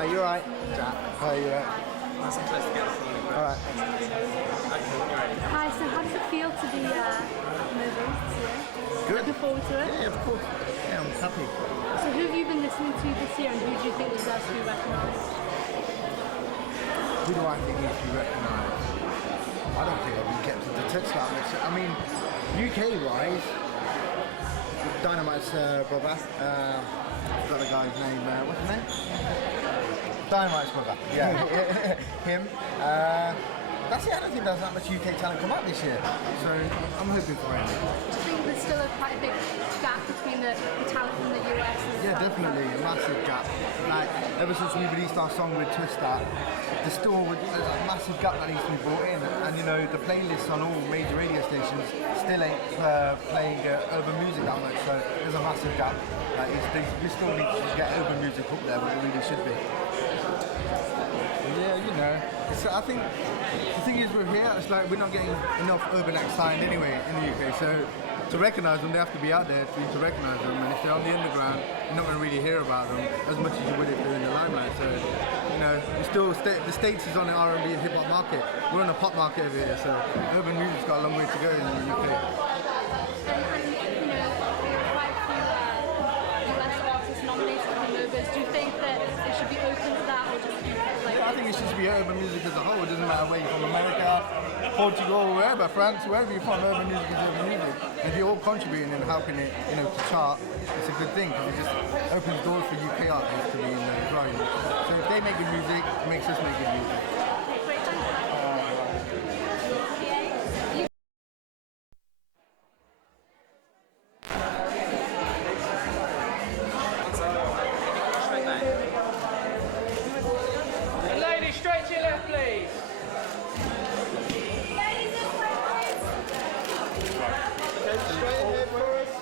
Are you alright? Jack. How are you alright? Nice and close together for you. Alright. Hi, so how does it feel to be at MOBO this year? Good. Looking forward to it? Yeah, of course. Yeah, I'm happy. So who have you been listening to this year and who do you think deserves to be recognised? Who do I think needs to be recognised? I don't think I've been kept to the touch that much. I mean, UK-wise, Dynamite's brother, I've got the guy's name, what's his name? Dynamite's brother, yeah, him. That's it, I don't think there's that much UK talent come out this year, so I'm hoping for him. Do you think there's still quite a big gap between the talent from the US and Yeah, definitely, a massive gap. Like, ever since we released our song with Twista, there's a massive gap that needs to be brought in, and you know, the playlists on all major radio stations still ain't playing urban music that much, so there's a massive gap. Like, we still need to get urban music up there, but it really should be. Yeah, you know, I think the thing is we're here, it's like we're not getting enough urban acts signed anyway in the UK, so to recognise them, they have to be out there for you to recognise them, and if they're on the underground, you're not going to really hear about them as much as you would if they're in the limelight. So, you know, the States is on the R&B and hip-hop market, we're on a pop market over here, so urban music's got a long way to go in the UK. you know, there are quite a few US artists nominated for the MOBOs. Do you think that it should be open to that or just I think it should be urban music as a whole. It doesn't matter where you're from, America, Portugal, wherever, France, wherever you're from, urban music is urban music. If you're all contributing and helping it, you know, to chart, it's a good thing because it just opens doors for UK artists to be in there as well. You know? So if they make good music, it makes us make good music. great, thank you. Ladies, straight to your left, please. Straight ahead for us.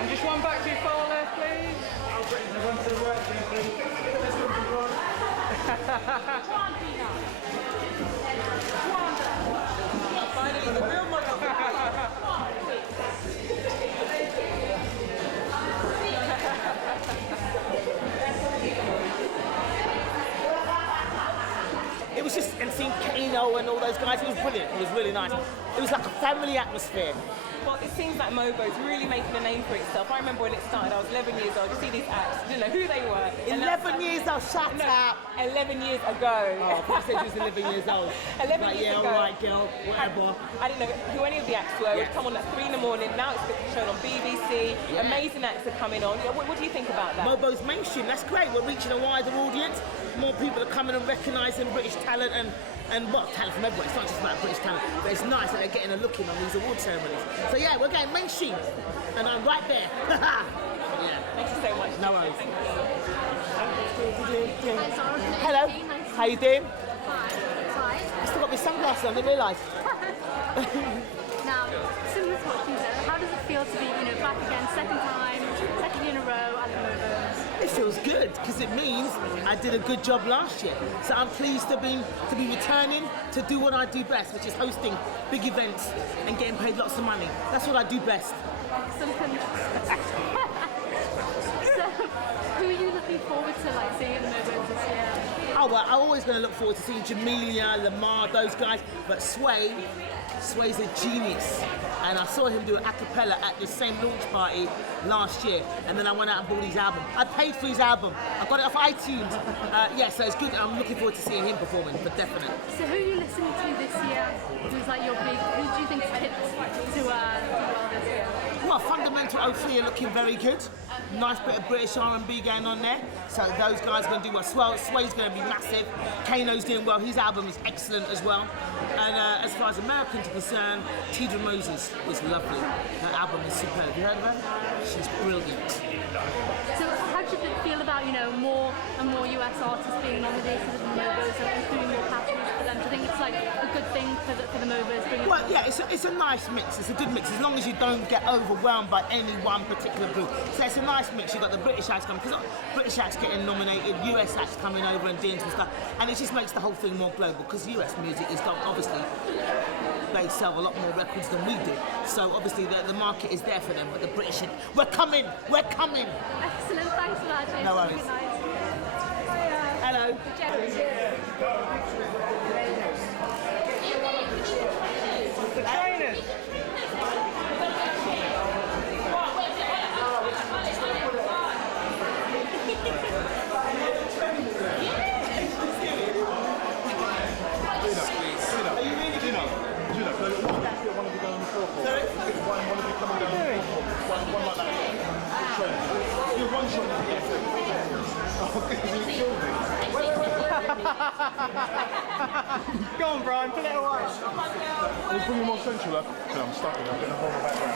And just one back to your far left, please. One to the right, please. Finally, the real It was just, and seeing Kano and all those guys, it was brilliant. It was really nice. It was like a family atmosphere. Well, it seems like MOBO's really making a name for itself. I remember when it started, I was 11 years old, you see these acts, didn't know who they were. 11 years old, shut up. 11 years ago. Oh, I said she was 11 years old. 11 like, years yeah, ago. all right, girl, whatever. I didn't know who any of the acts were. It would come on at 3 in the morning. Now it's shown on BBC. Yeah. Amazing acts are coming on. What do you think about that? MOBO's mainstream, that's great. We're reaching a wider audience. More people are coming and recognising British talent and well, talent from everywhere. It's not just about British talent, but it's nice that they're getting a look in on these award ceremonies. So yeah, we're getting mainstream, and I'm right there. Yeah. Thank you so much. No worries. Thank you. Hi, Zara. Hello. Nice to How you doing? Hi. Hi. I still got my sunglasses on. I didn't realise. Now, similar to what you said, how does it feel to be, back again, second year in a row at the MOBOs? It feels good because it means I did a good job last year. So I'm pleased to be returning to do what I do best, which is hosting big events and getting paid lots of money. That's what I do best. So, who are you looking forward to seeing at the MOBOs this year? Oh well, I'm always going to look forward to seeing Jamelia, Lamar, those guys. But Sway's a genius, and I saw him do a cappella at the same launch party last year, and then I went out and bought his album. I paid for his album. I got it off iTunes. Yeah, so it's good. I'm looking forward to seeing him performing, for definite. So who are you listening to this year? Who's your big? Who do you think's tipped to do well this year? Well, Fundamental 03 are looking very good. Nice bit of British R&B going on there. So those guys are going to do well. Sway's going to be massive. Kano's doing well. His album is excellent as well. And as far as Americans are concerned, Tidra Moses is lovely. Her album is superb. Have you heard of her? She's brilliant. So how do you feel about, more and more US artists being nominated at the MOBOs and including more categories for them? Do you think it's a good thing for the MOBOs? Well, yeah, it's a nice mix. It's a good mix as long as you don't get overwhelmed by any one particular group. So it's a nice mix. You've got the British acts coming, because British acts getting nominated, US acts coming over and doing some stuff, and it just makes the whole thing more global because US music is obviously they sell a lot more records than we do. So obviously the market is there for them, but the British, we're coming. Excellent, thanks for that, James. No worries. Nice. Hello. The trainers. Go on, Brian, pull it away. We'll bring you more central up. I'm stuck with it. I'm getting a whole background.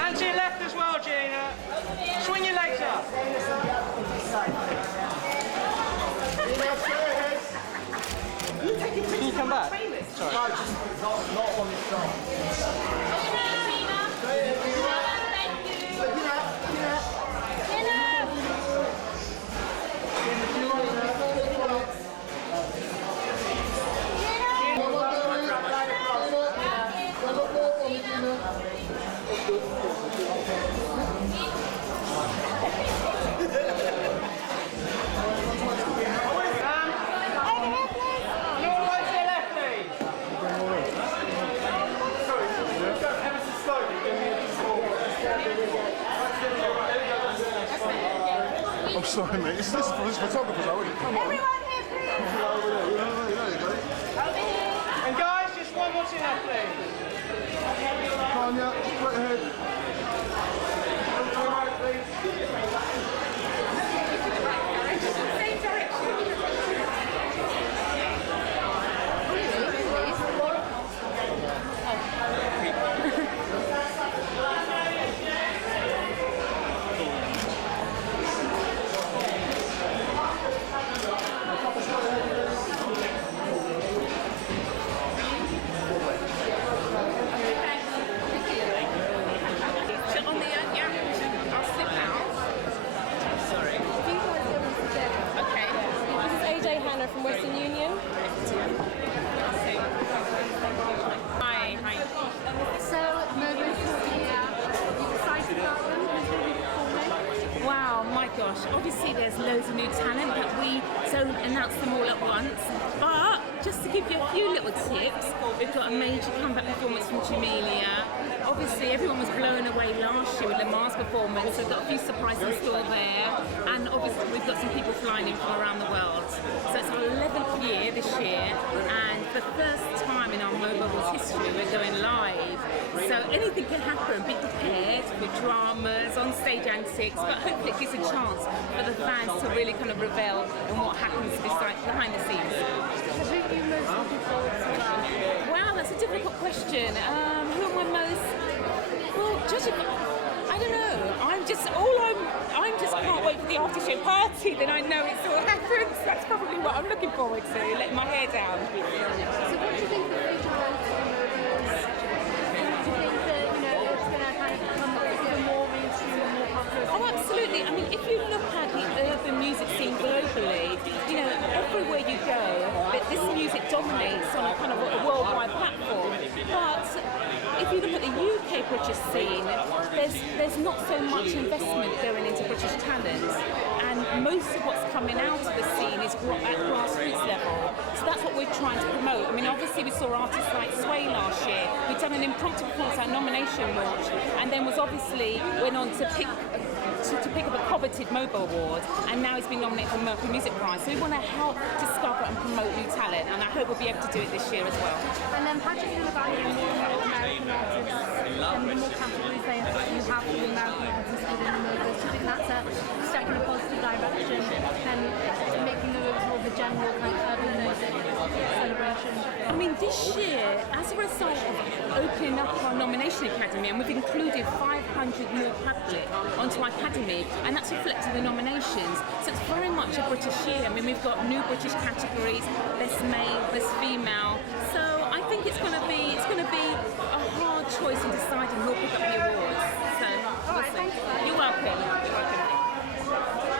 And to your left as well, Gina. Swing your legs up. Can you come back? Sorry. Not on the start. I'm sorry, mate. This photographer's already come on. And guys, just one more to your left, please. Tanya, straight ahead. From Western Union. Hi. So, MOBO's here. You excited about them? Who's going to be performing? Wow, my gosh. Obviously there's loads of new talent, but we don't announce them all at once. But just to give you a few little tips, we've got a major comeback performance from Jamelia. Obviously everyone was blown away last year with Lamar's performance, so we've got a few surprises still there. And obviously we've got some people flying in from around the world. So it's our 11th year this year, and for the first time in our MOBO history we're going live. So anything can happen, be prepared with dramas, on stage antics, but hopefully it gives a chance for the fans to really kind of revel in what happens behind the scenes. So who are you most looking forward to? Wow, that's a difficult question. Who am I most? Well, judging, I don't know. I'm just can't wait for the after show party. Then I know it's all happens. That's probably what I'm looking forward to. Letting my hair down. So what do you think the future holds for MOBOs? Do you think that it's going to kind of become even more mainstream and more popular? Oh, absolutely. I mean, if you look at the urban music scene globally, everywhere you go, this music dominates on a kind of a worldwide platform. But if you look at the UK British scene, there's not so much investment going into British talent, and most of what's coming out of the scene is at grassroots level. So that's what we're trying to promote. I mean, obviously we saw artists like Sway last year. We've done an impromptu performance at nomination launch, and then went on to pick up a coveted MOBO award, and now he's been nominated for the Mercury Music Prize. So we want to help discover and promote new talent, and I hope we'll be able to do it this year as well. And then how do you feel about more American artists and the more categories you have for the American artists within the MOBOs? Do you think that's a step in a positive direction and making the MOBOs more of a general kind of urban music celebration? I mean, this year, as a result of opening up our nomination academy, and we've included 500 more public onto our academy, and that's reflected in the nominations. So it's very much a British year. I mean, we've got new British categories, best male, best female. So I think it's going to be a hard choice in deciding who'll pick up the awards. So we'll see. You're welcome. You're welcome.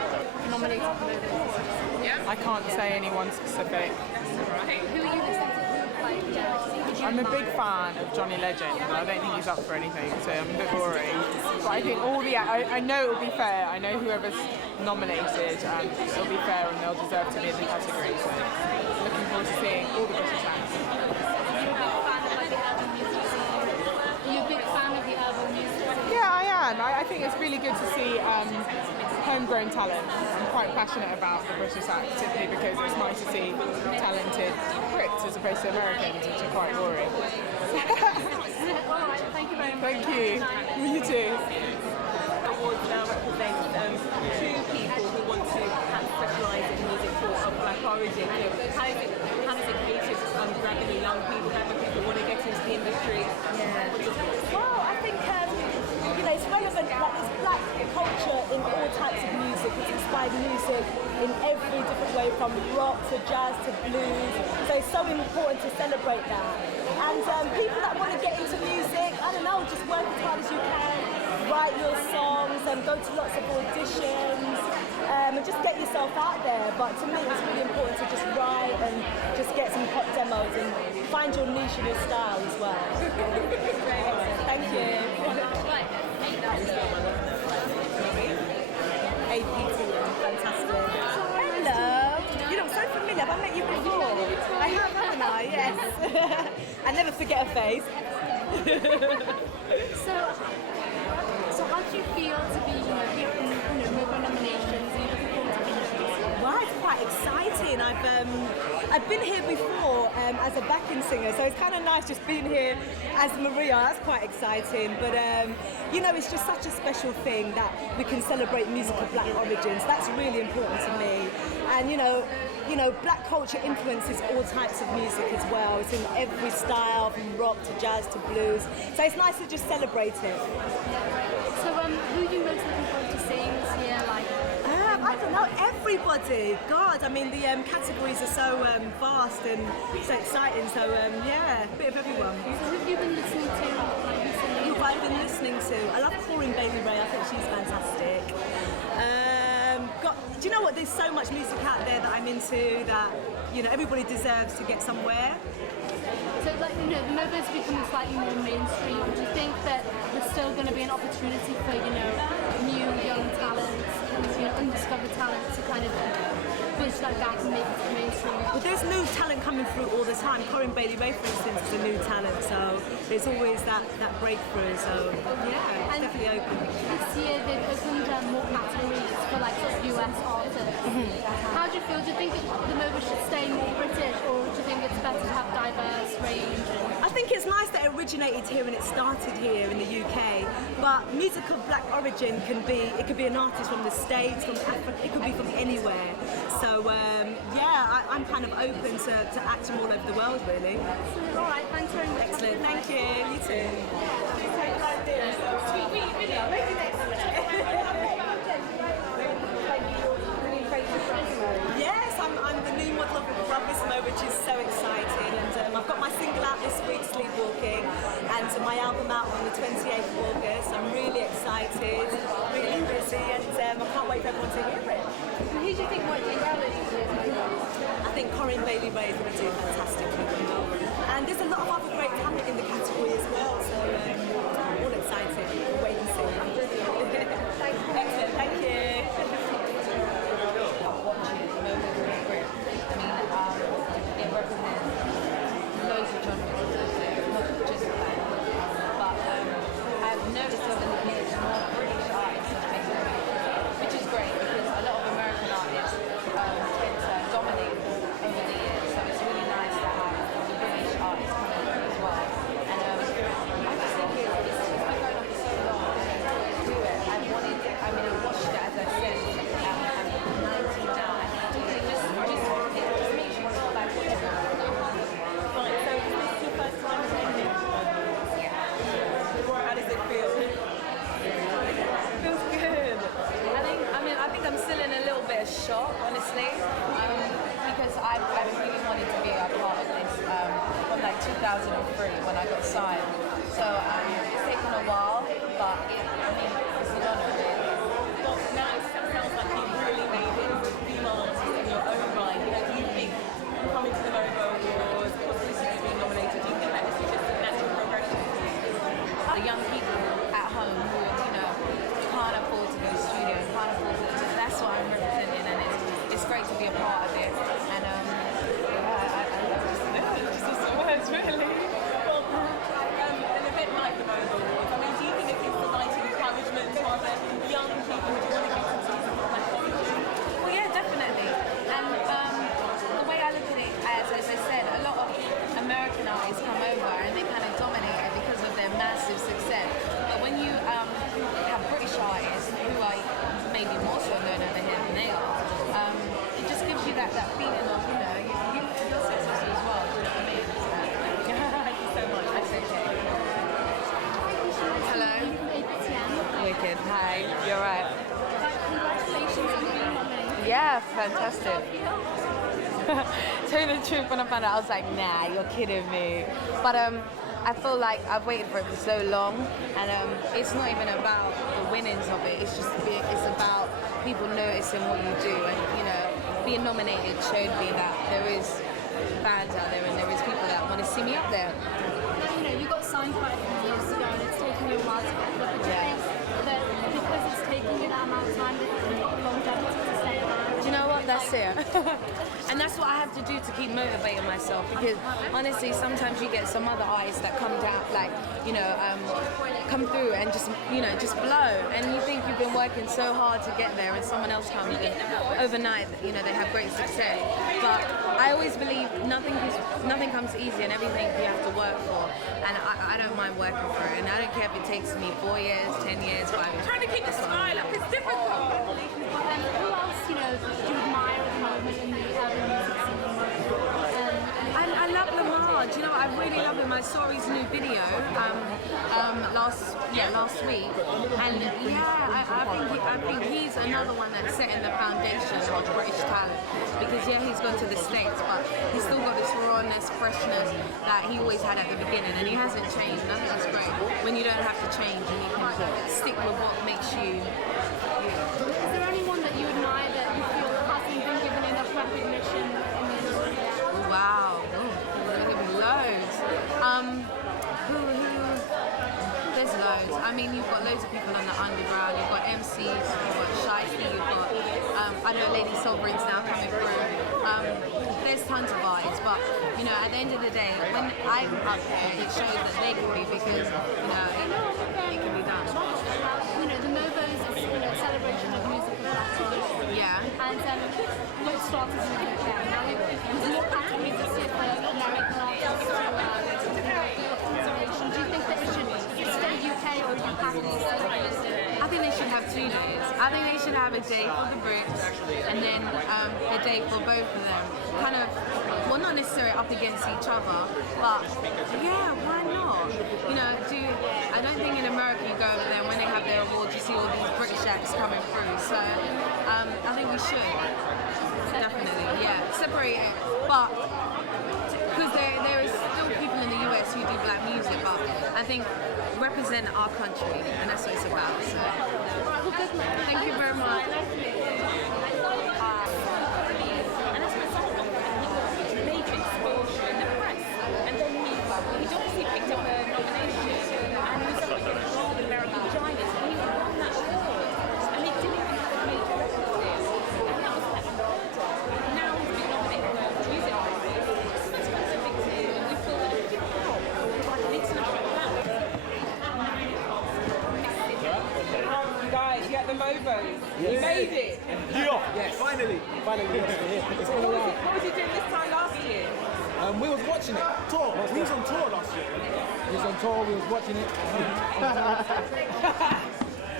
nominated for MOBO? I can't say anyone specific. Who are you listening to? I'm a big fan of Johnny Legend, but I don't think he's up for anything, so I'm a bit worried. But I think I know it'll be fair. I know whoever's nominated, it'll be fair and they'll deserve to be in the category. So looking forward to seeing all the British acts. You're a big fan of the album music? Yeah, I am. I think it's really good to see homegrown talent. I'm quite passionate about the British act, simply because it's nice to see talented Brits as opposed to Americans, which are quite boring. Alright, thank you very much. Thank you. You too. Awards now represent two people who want to specialise in music of black origin. How does it cater to grabbing young people, grabbing people who want to get into the industry? Well, I think it's relevant that there's black culture in all types of music. It's inspired music in every different way, from rock to jazz to blues. So it's so important to celebrate that. And people that want to get into music, I don't know, just work as hard as you can, write your songs and go to lots of auditions and just get yourself out there. But to me, it's really important to just write and just get some hot demos and find your niche and your style as well. Thank you. APT, fantastic. Hello. You look so familiar. Have I met you before? I have, haven't I? Yes. I never forget a face. So how do you feel to be here in MOBO nominations? Are you looking forward to being here? Well, it's quite exciting. I've been here before as a backing singer, so it's kind of nice just being here as Maria. That's quite exciting. But it's just such a special thing that we can celebrate music of black origins. That's really important to me. And black culture influences all types of music as well. It's in every style, from rock to jazz to blues. So it's nice to just celebrate it. So who are you most looking forward to seeing this year? I don't know, everybody. God, I mean, the categories are so vast and so exciting. So a bit of everyone. So who have you been listening to? Who have I been listening to? I love Corinne Bailey Ray. I think she's fantastic. Do you know what? There's so much music out there that I'm into that everybody deserves to get somewhere. So the MOBO's becoming slightly more mainstream. Do you think that there's still going to be an opportunity for new young talents, undiscovered talents to kind of bridge that gap and make it to mainstream? Well, there's new talent coming through all the time. Corinne Bailey Ray, for instance, is a new talent, so there's always that breakthrough. So yeah, it's definitely open. This year they've opened more categories for sort of US artists. How do you feel? Do you think the MOBO should stay more British, or do you think it's better to have diverse range? I think it's nice that it originated here and it started here in the UK. But music of black origin could be an artist from the States, from Africa, it could be from anywhere. So I'm kind of open to acts from all over the world, really. All right, thanks very much. Excellent, thank you. You too. Yes, I'm the new model of Bravissimo, which is so exciting. And I've got my single out this week, Sleepwalking, and my album out on the 28th of August. I'm really excited, really busy, and I can't wait for everyone to hear it. And who do you think might do well this year? I think Corinne Bailey Ray is going to do fantastically well. And there's a lot of other great talent in the category as well, so all excited. We'll wait and see. Excellent, thank you. It represents loads of genres, not just black. But I've noticed over the years more British artists have taken over, which is great because a lot of American artists tend to dominate over the years. So it's really nice to have British artists coming through as well. And I just think it's been going on for so long and I wanted to do it. I watched it as I said. I'm 19 now. And it just makes you feel like whatever. Right, so is this your first time attending? Yeah. How does it feel? Feels good. I think I'm still in a little bit of shock, honestly, because I've really wanted to be a part of this from 2003 when I got signed. So it's taken a while, but it's an honour. Well, now it sounds like you really made it. you're right. Congratulations on being nominated. Yeah, fantastic. Tell you the truth, when I found out, I was like, nah, you're kidding me. But I feel like I've waited for it for so long, and it's not even about the winnings of it. It's about people noticing what you do, and being nominated showed me that there is fans out there, and there is people that want to see me up there. You got signed quite a few years ago, and it's taken you a while to get there. But do you think that because it's taken you that amount of time, that you've got longevity to stay around? Do you know what? That's it. And that's what I have to do to keep motivating myself, because honestly, sometimes you get some other artists that come down, come through and just blow, and you think you've been working so hard to get there, and someone else comes and overnight, they have great success. But I always believe nothing comes easy, and everything you have to work for, and I don't mind working for it, and I don't care if it takes me 4 years, 10 years, 5 years. Trying to keep the smile up is difficult. Who else, do you admire at the moment in the urban music scene? I love Lamar. Do you know what? I really love him. I saw his new video last week, and I think he's another one that's setting the foundation of British talent, because he's gone to the States, but he's still got this rawness, freshness that he always had at the beginning, and he hasn't changed. And I think it's great when you don't have to change and you can stick with what makes you. Is there anyone that you admire that you feel hasn't been given enough recognition in the industry? Wow, loads. There's loads. I mean, you've got loads of people on the underground. You've got MCs, you've got Shiesty, you've got I know Lady Sovereign's now coming through. There's tons of artists, but at the end of the day, when I'm up there, it shows that they can be, because it can be done. The MOBO is a celebration of music and platforms. Yeah. And it started in the UK. Now there's more categories this year for American artists to consideration. Do you think that it should stay UK, or are you happy to stay? I think they should have 2 days. I think they should have a day for the Brits, and then a day for both of them. Kind of, well, not necessarily up against each other, but yeah, why not? I don't think in America you go over there and when they have their awards, you see all these British acts coming through. So I think we should definitely, separate it, but because there is still people in the US who do black music, but I think represent our country, and that's what it's about. So, thank you very much. And as a result of that, he got major exposure in the press. And then he'd obviously picked up a nomination, and he was up against all the American giants, and he won that award. And he didn't even have a major record deal. And that was like unheard of. Now he's been nominated for music prizes. So that's quite a big deal, and we feel that if we can help, like an international platform. Guys, you got the MOBOs. Yes. You made it. Yes. Finally, we're here. It's been a while. What was you doing this time last year? We was watching it. We was on tour last year. We was on tour. We was watching it.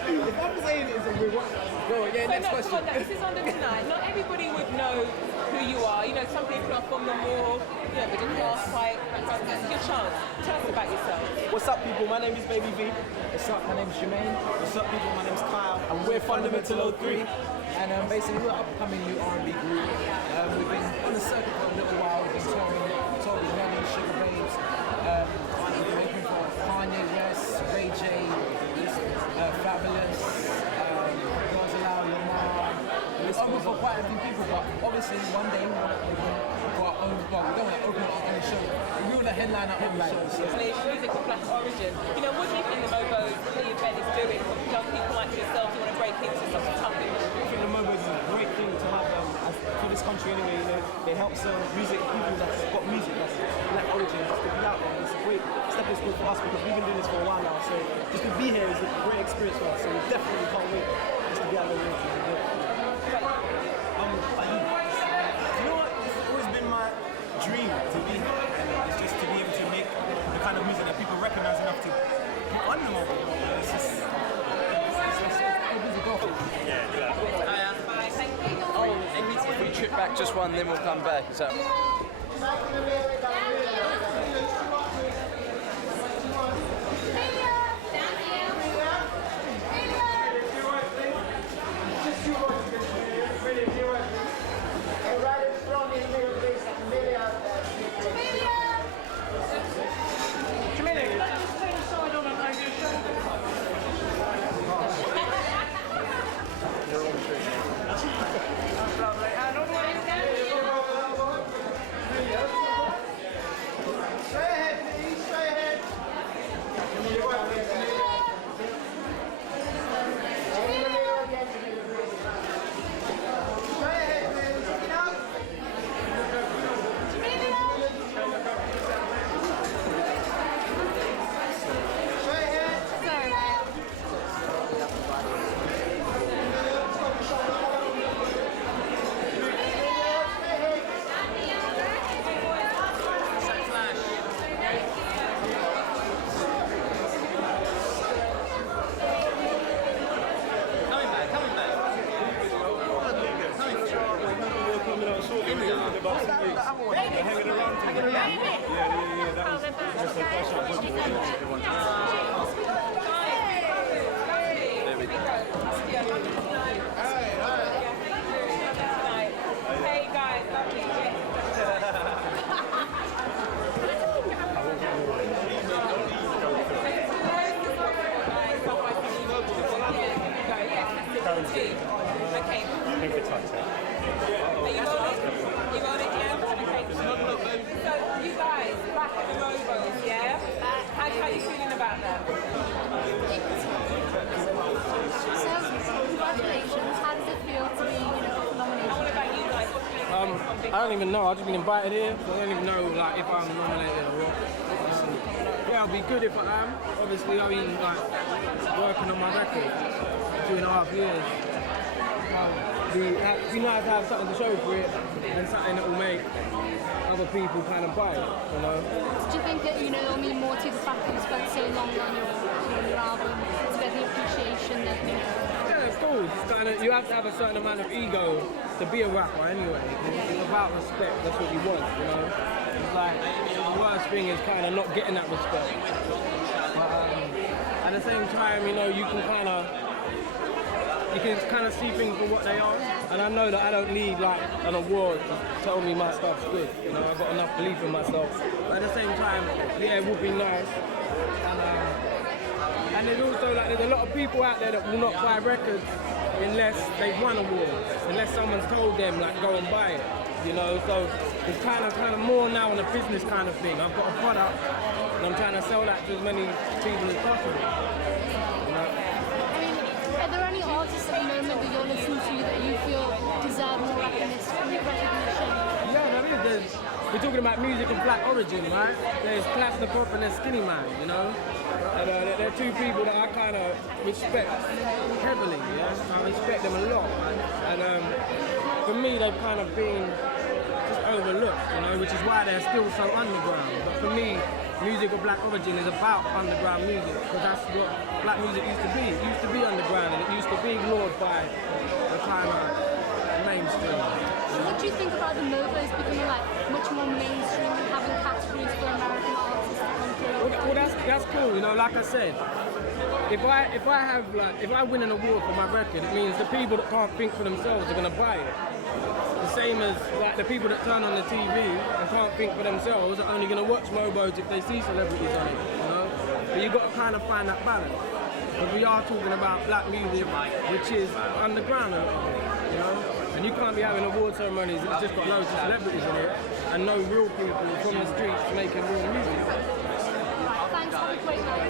If I'm saying it, we're watching. Go, next question. This is on the tonight. Not everybody would know who you are. Some people are from the more, middle class type. This is your chance. Tell us about yourself. What's up, people? My name is Baby V. What's up? My name is Jermaine. What's up, people? My name is Kyle. And we're Fundamental 03. And basically, we're an upcoming new R&B group. We've been on the circuit for a little while. We've been touring with Nelly, Sugar Babes. We've been waiting for Kanye West, Ray J, Fabulous, Girls Aloud, Lamar. We're open for quite a few people, but obviously one day we want to open our own. Well, we don't want to open our own show. We want to headline our own show. So. Music of Black origin. What do you think the MOBO, the event, is doing for young people like yourself who want to break into such a tough industry? I think the MOBO is a great thing to have for this country anyway. It helps music people that's got music that's Black origin just to be out there. It's a great stepping stone for us because we've been doing this for a while now. So just to be here is a great experience for us. So we definitely can't wait just to be out there. You know what? It's always been my dream to be here. It's just to be able to make the kind of music that people recognize enough to put on the MOBO. It's just. If we trip back just one, then we'll come back. So. Hey guys, Okay. Are you rolling? You rolling, yeah? Okay. So, you guys, back at the MOBOs, yeah? How are you feeling about that? So, congratulations. How does it feel to be, nominated? What about you guys? I don't even know. I've just been invited here, so I don't even know like if I'm nominated or what. Yeah, it'll be good if I am. Obviously, I've been like working on my record 2.5 years. It'd be nice to have something to show for it and something that will make other people kind of buy it, you know. Do you think that, it'll mean more to the fact that you spent so long on your album to get the appreciation that, Yeah, of course. It's kind of, you have to have a certain amount of ego to be a rapper anyway. It's about respect, that's what you want, you know. It's like, the worst thing is kind of not getting that respect. But at the same time, you can kind of see things for what they are. And I know that I don't need like an award to tell me my stuff's good. I've got enough belief in myself. But at the same time, yeah, it would be nice. And there's also there's a lot of people out there that will not buy records unless they've won awards, unless someone's told them go and buy it. So it's kind of more now on a business kind of thing. I've got a product and I'm trying to sell that to as many people as possible. Are there any artists at the moment that you're listening to that you feel deserve more recognition? Yeah, there is. We're talking about music of black origin, right? There's Class the Pop and there's Skinny Man, And they're two people that I kind of respect heavily, yeah? I respect them a lot. And for me, they've kind of been just overlooked, which is why they're still so underground. But for me, music of black origin is about underground music, because that's what black music used to be. It used to be underground and it used to be ignored by the kind of mainstream. So what do you think about the MOBOs becoming much more mainstream and having categories for American artists to come through? Well, that's cool. Like I said, if I win an award for my record, it means the people that can't think for themselves are gonna buy it. The same as the people that turn on the TV and can't think for themselves are only gonna watch MOBOs if they see celebrities on it. But you've got to kind of find that balance. Because we are talking about black music, which is underground a little bit, And you can't be having award ceremonies that's just got loads of celebrities in it and no real people from the streets making real music. Thanks for the great night.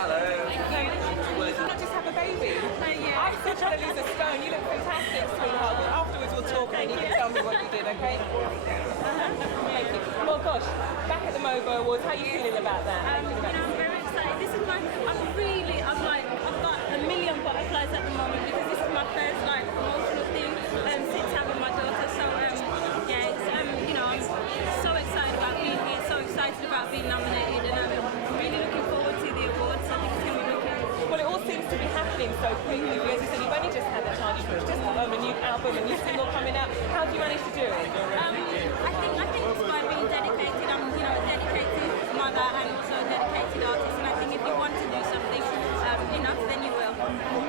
Hello. You not just have a baby? I'm still trying to lose a stone. You look fantastic, sweetheart. Afterwards we'll talk and you can tell me what you did, okay? Thank you. Well, gosh, back at the MOBO Awards, how are you feeling about that? I'm very excited. This is I've got a million butterflies at the moment because this is my first emotional thing since having my daughter. So I'm so excited about being here, so excited about being nominated, and I'm really looking forward to the awards. I think it's going to be wicked. Well, it all seems to be happening so quickly. As you said, you've only just had the chance. You've just got a new album, a new single coming out. How do you manage to do it? I think it's by being dedicated. I'm a dedicated mother and also a dedicated artist, and I think if you want to do something enough, then you will.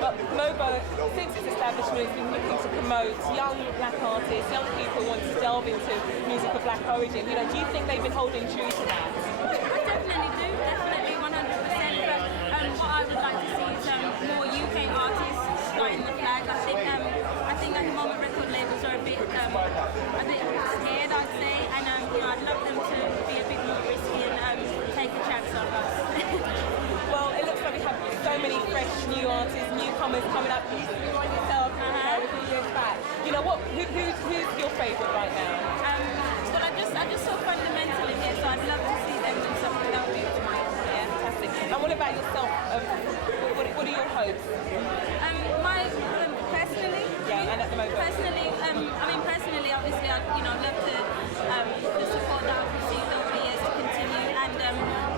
But MOBO, since its establishment, has been looking to promote young black artists, young people who want to delve into music of black origin. Do you think they've been holding true to that? I definitely do, definitely 100%. But what I would like to see is more UK artists flying the flag. I think at the moment record labels are a bit scared, I'd say. about yourself? What are your hopes? My personally, Yeah, and at the moment. personally, personally, obviously, I'd love to the support that I've received over the years to continue, and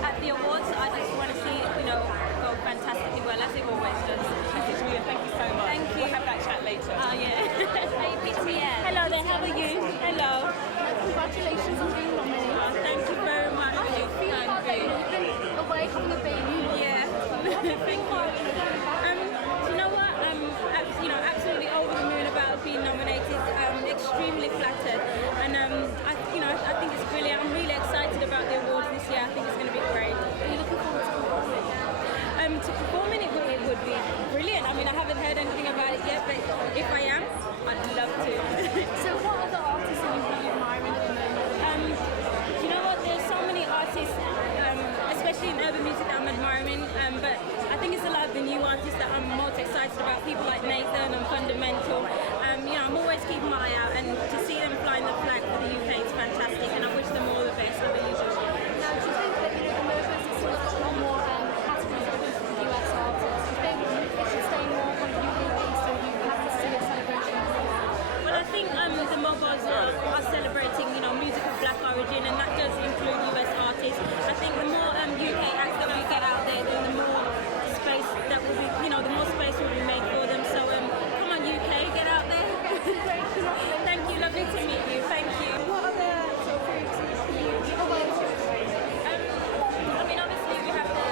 at the awards, I just want to see it, go fantastically well as it always does. Julia, thank you so much. Thank you. We'll have that chat later. Oh yeah. Hello there, how are you? Hello. Congratulations on being nominated. Thank you very much. How do you feel about that? You've been away having a baby. Yeah. Thank you. Do you know what? Absolutely over the moon about being nominated. Extremely flattered, and I think it's brilliant. I'm really excited about the awards this year. I think it's going to be great. Are you looking forward to performing? To performing it would be brilliant. I mean, I haven't heard anything about it yet, but if I am, I'd love to. So what other artists are you really admiring at the moment? You know what? There's so many artists, especially in urban music, that I'm admiring. But I think it's a lot of the new artists that I'm most excited about. People like Nathan and Fundamental. I'm always keeping my eye out, and to see them flying the flag for the UK is fantastic. And I wish them all the best. I really do. Now, do you think that the MOBO system has got a lot more categories open for the US artists? Do you think it should stay more kind of UK based, so you have to see a celebration? Well, I think the MOBOs are celebrating, music of black origin, and that does include US artists. I think the more UK acts that we get out there, then the more space that will be, the more space will be made for them. So come on, UK, get out there. Thank you, lovely to meet you. Thank you. What other sort of groups are you obviously we have the.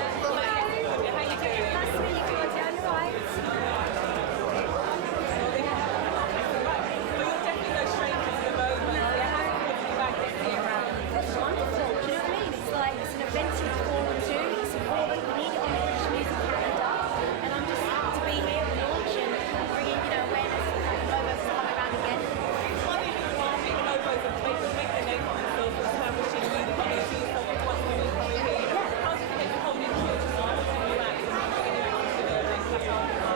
How you doing? Nice to meet you, Georgia. I'm right. It's wonderful. Do you know what I mean? It's like it's an event to look forward to. It's important. We need it on the British music calendar. And I'm just happy to be here at the launch and bringing awareness to the MOBOs coming around again.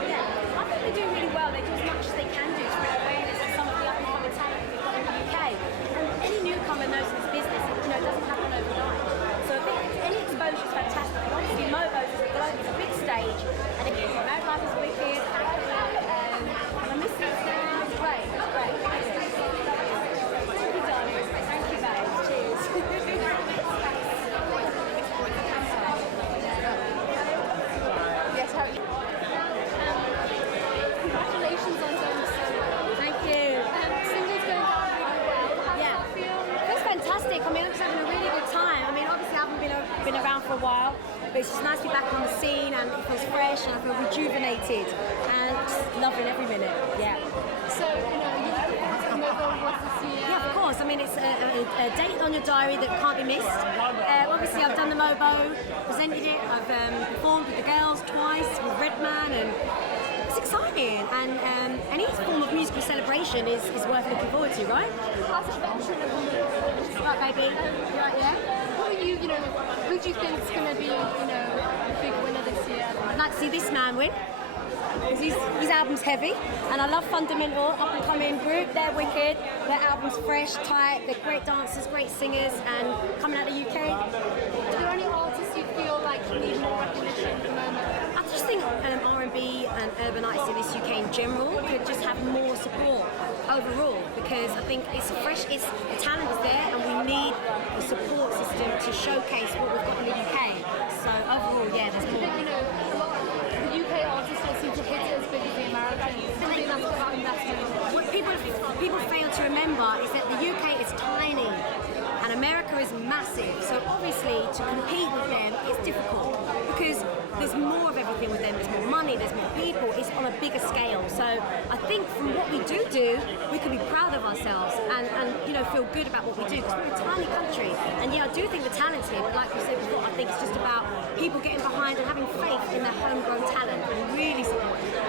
Yeah, I think they're doing really well. They do as much as they can do to bring awareness to some of the up-and-coming talent we've got in the UK. And any newcomer knows this business, it doesn't happen overnight. So I think any exposure is fantastic. And obviously MOBOs is a big stage, and Mad Life is wicked, I miss it now. It's great, it's great. Thank you, darling. Thank you, babe. Cheers. Yes, how are you? Congratulations on going so well. Thank you. Singles going down really well. How does that feel? It's fantastic. I mean, I'm just having a really good time. I mean, obviously I haven't been around for a while, but it's just nice to be back on the scene, and it feels fresh, and I feel rejuvenated, and just loving every minute. Yeah. So, you're looking forward to the MOBO Awards this year? Yeah, of course. I mean, it's a date on your diary that can't be missed. Obviously, I've done the MOBO, presented it, I've performed with the girls twice, with Redman, and it's exciting, and any form of musical celebration is worth looking forward to, right? As a veteran of the MOBO, right, baby? Right, yeah? What are you, who do you think is going to be, a big winner this year? I'd like to see this man win. His album's heavy, and I love Fundamental, up-and-coming group. They're wicked, their album's fresh, tight, they're great dancers, great singers, and coming out of the UK. Are there any artists you feel like need more recognition at the moment? I just think R&B and urban artists in this UK in general could just have more support overall, because I think the talent is there, and we need a support system to showcase what we've got in the UK. So overall, yeah, there's more. The UK artists don't seem to hit it as big as the Americans. I think that's about investment. What people fail to remember is that the UK is tiny and America is massive. So obviously to compete with them is difficult, because there's more of everything with them. There's more money, there's more people. It's on a bigger scale. So I think from what we do, we can be proud of ourselves and feel good about what we do, because we're a tiny country. And yeah, I do think the talent's here, but like we said before, I think it's just about people getting behind and having faith in their homegrown talent and really supporting it.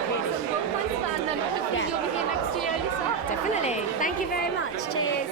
Well, thanks, and hopefully you'll be here next year, Lisa. Definitely. Thank you very much. Cheers.